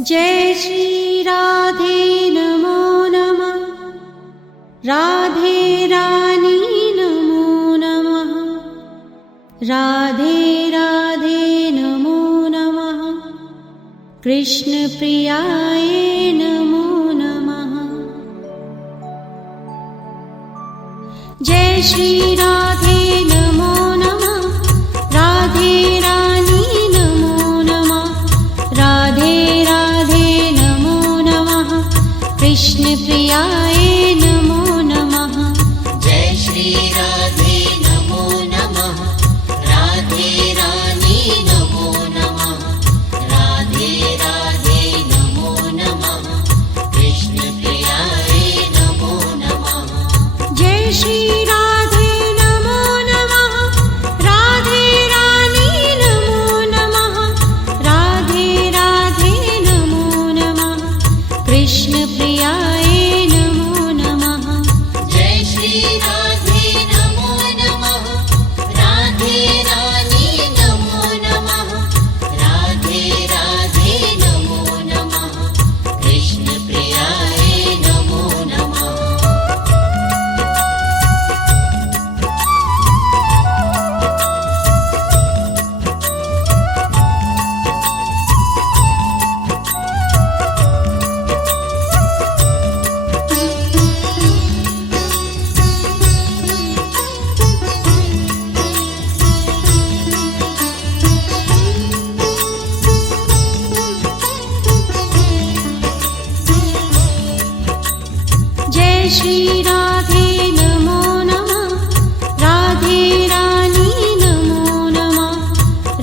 जय श्री राधे नमो नमः। राधे रानी नमो नमः। राधे राधे नमो नमः। कृष्ण प्रियाय नमो नमः। जय श्री राधे नमो नमः। राधे रानी नमो नमः। राधे राधे नमो नमः। कृष्ण प्रियाय नमो नमः। जय श्री राधे नमो नमः। राधे रानी नमो नमः। राधे राधे नमो नमः। कृष्ण प्रियाय नमो नमः। जय श्री राधे नमो नमः। राधे रानी नमो नमः। राधे राधे नमो नमः। कृष्ण प्रियाय नमो नमः। जय श्री राधे नमो नमः। राधे रानी नमो नमः। राधे राधे नमो नमः। कृष्ण प्रियाय नमो नमः। जय श्री राधे नमो नमः। राधे रानी नमो नमः।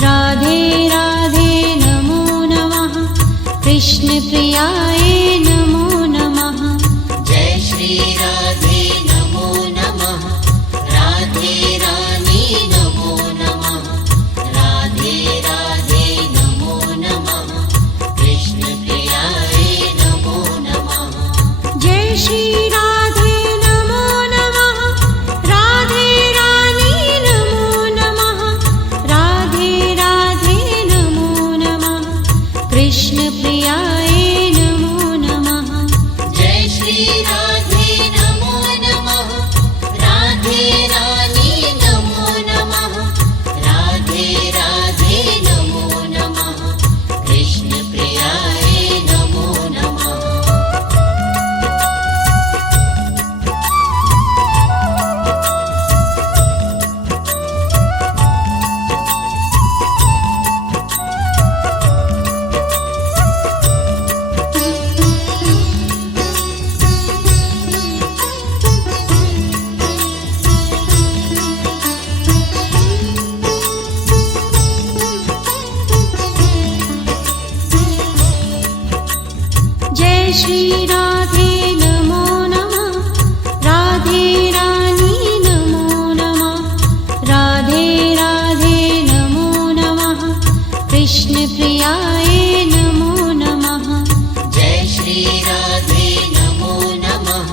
राधे राधे नमो नमः। कृष्ण प्रियाय नमो नमः। जय श्री राधे नमो नमः। राधे रानी नमो नमः। राधे राधे नमो नमः। कृष्ण प्रियाय नमो नमः। जय श्री राधे नमो नमः। राधे रानी नमो नमः। राधे राधे नमो नमः। कृष्ण प्रियाय नमो नमः। जय श्री राधे नमो नमः। राधे रानी नमो नमः। राधे राधे नमो नमः। कृष्ण प्रियाय नमो नमः। जय श्री राधे नमो नमः। राधे रानी नमो नमः। राधे राधे नमो नमः। कृष्ण प्रियाय नमो नमः। जय श्री राधे नमो नमः।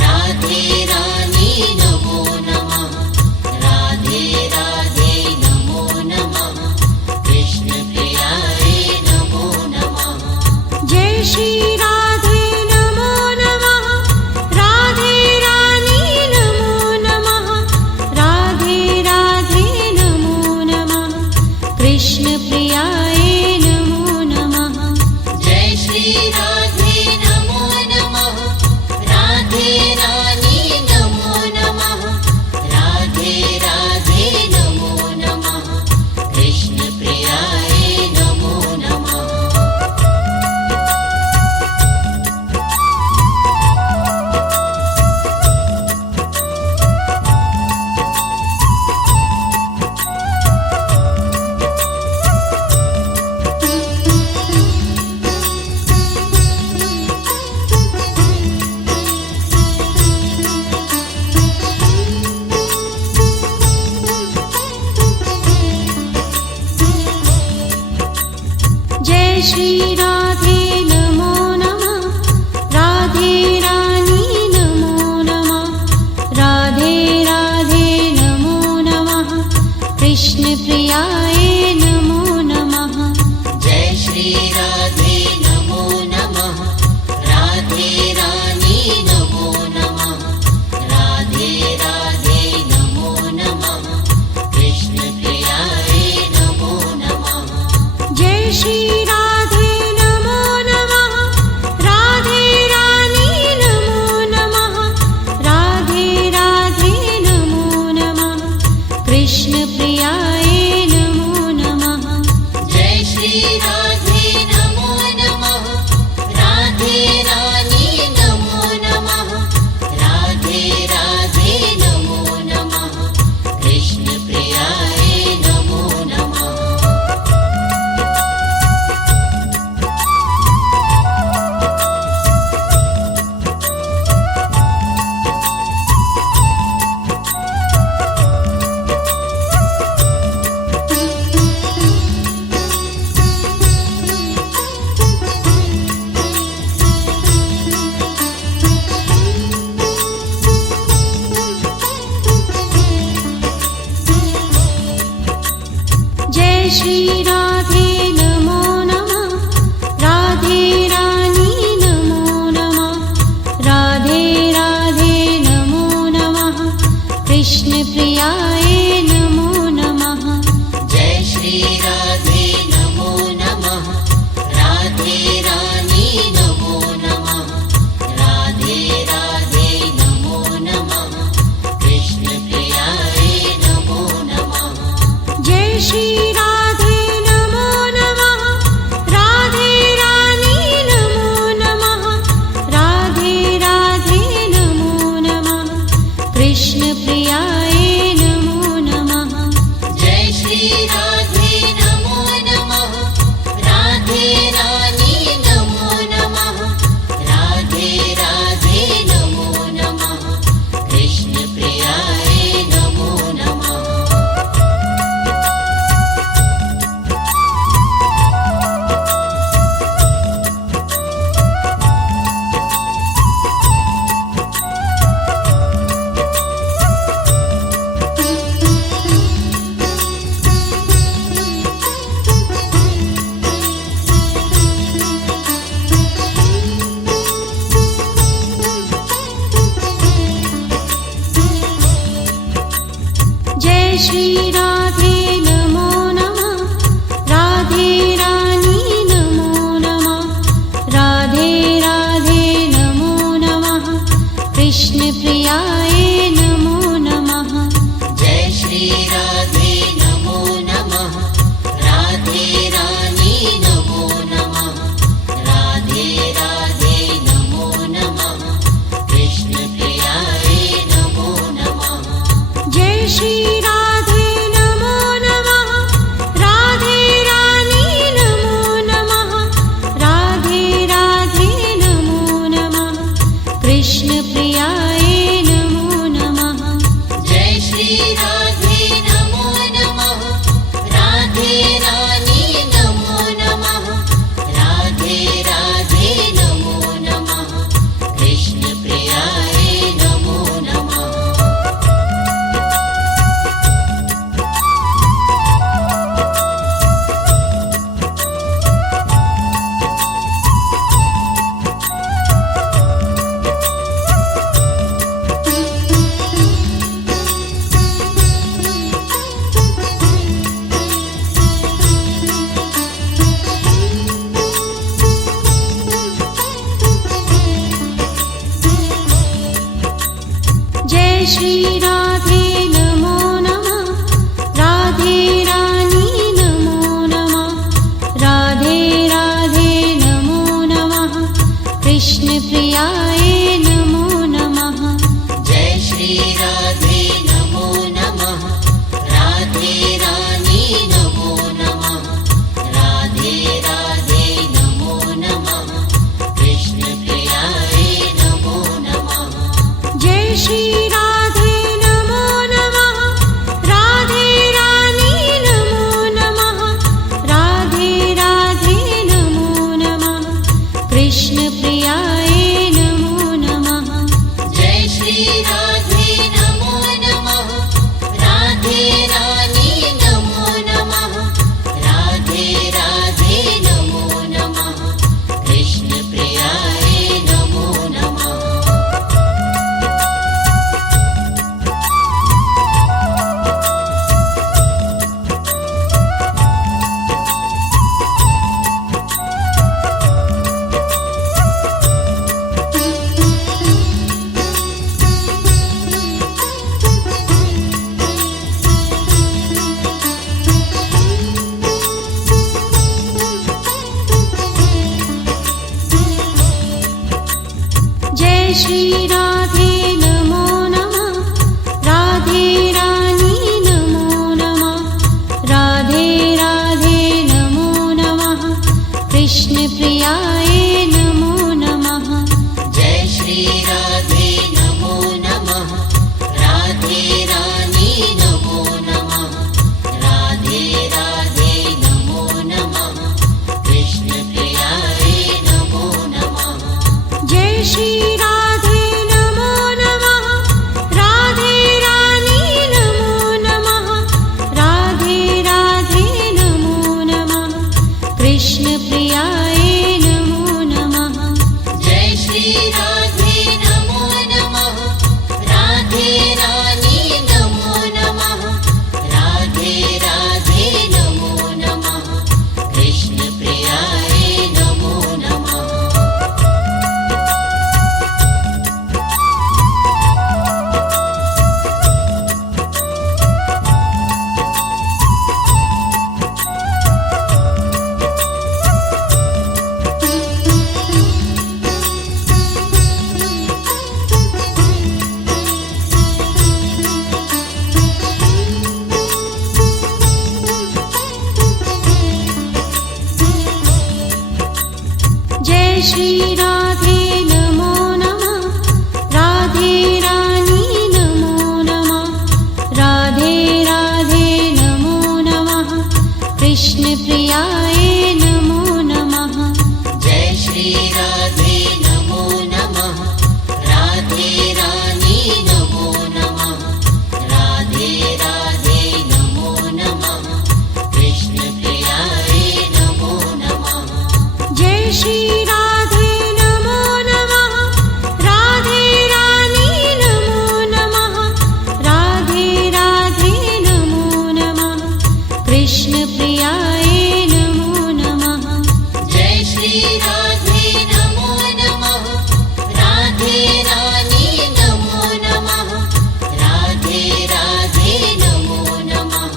राधे रानी नमो नमः। राधे राधे नमो नमः। कृष्ण प्रियाय नमो नमः। जय श्री राधे नमो नमः। राधे रानी नमो नमः। राधे राधे नमो नमः। कृष्ण प्रियाय नमो नमः। जय श्री राधे नमो नमः। राधे रानी नमो नमः। राधे राधे नमो नमः। कृष्ण प्रियाय नमो नमः। जय श्री राधे नमो नमः। राधे रानी नमो नमः। राधे राधे नमो नमः। कृष्ण प्रियाय नमो नमः। जय श्री राधे नमो श्री राधे नमो नमः राधे रानी नमो नमः राधे राधे नमो नमः कृष्ण प्रियाय नमो नमः जय श्री राधे नमो नमः राधे रानी नमो नमः राधे राधे नमो नमः कृष्ण प्रियाय नमो नमः जय श्री राधे नमो नमः राधे रानी नमो नमः राधे राधे नमो नमः कृष्ण प्रियाय नमो नमः जय श्री राधे नमो नमः राधे रानी नमो नमः राधे राधे नमो नमः कृष्ण प्रियाय नमो नमः जय श्री राधे नमो नमः राधे रानी नमो नमः राधे राधे नमो नमः कृष्ण प्रियाय नमो नमः जय श्री राधे नमो नमः राधे रानी नमो नमः राधे राधे नमो नमः कृष्ण प्रियाय नमो नमः जय श्री राधे नमो नमः राधे रानी नमो नमः राधे राधे नमो नमः कृष्ण प्रियाय नमो नमः जय श्री राधे नमो नमः राधे रानी नमो नमः राधे राधे नमो नमः कृष्ण प्रियाय नमो नमः जय श्री राधे नमो नमः राधे रानी नमो नमः राधे राधे नमो नमः कृष्ण प्रियाय नमो नमः जय श्री राधे नमो नमः राधे रानी नमो नमः राधे राधे नमो नमः कृष्ण प्रियाय नमो नमः जय श्री राधे नमो नमः राधे रानी नमो नमः राधे राधे नमो नमः कृष्ण प्रियाय नमो नमः जय श्री राधे नमो नमः राधे रानी नमो नमः राधे राधे नमो नमः कृष्ण प्रियाय नमो नमः जय श्री राधे नमो नमः राधे रानी नमो नमः राधे राधे नमो नमः कृष्ण प्रियाय नमो नमः जय श्री राधे नमो श्री राधे नमो नमः राधे रानी नमो नमः राधे राधे नमो नमः कृष्ण प्रियाय नमो नमः जय श्री राधे नमो नमः राधे रानी नमो नमः राधे राधे नमो नमः कृष्ण प्रियाय नमो नमः जय श्री राधे नमो नमः राधे रानी नमो नमः राधे राधे नमो नमः कृष्ण प्रियाय नमो नमः जय श्री राधे नमो नमः राधे रानी नमो नमः राधे राधे नमो नमः कृष्ण प्रियाय नमो नमः जय श्री राधे नमो नमः राधे रानी नमो नमः राधे राधे नमो नमः कृष्ण प्रियाय नमो नमः जय श्री राधे नमो नमः राधे रानी नमो नमः राधे राधे नमो नमः कृष्ण प्रियाय नमो नमः जय श्री राधे नमो नमः राधे रानी नमो नमः राधे राधे नमो नमः कृष्ण प्रियाय नमो नमः जय श्री राधे नमो नमः राधे रानी नमो नमः राधे राधे नमो नमः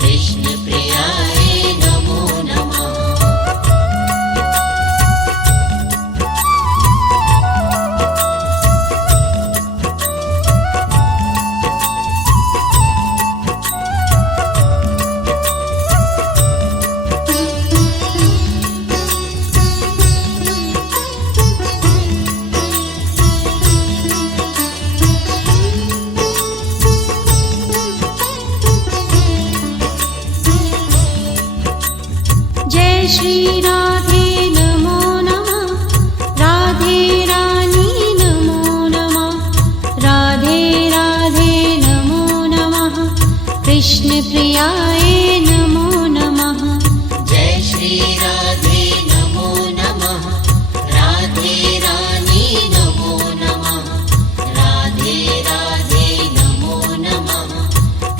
कृष्ण प्रियाय नमो नमः जय श्री राधे नमो नमः राधे रानी नमो नमः राधे राधे नमो नमः कृष्ण प्रियाय नमो नमः जय श्री राधे नमो नमः राधे रानी नमो नमः राधे राधे नमो नमः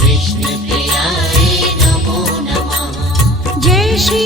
कृष्ण प्रियाय नमो नमः जय श्री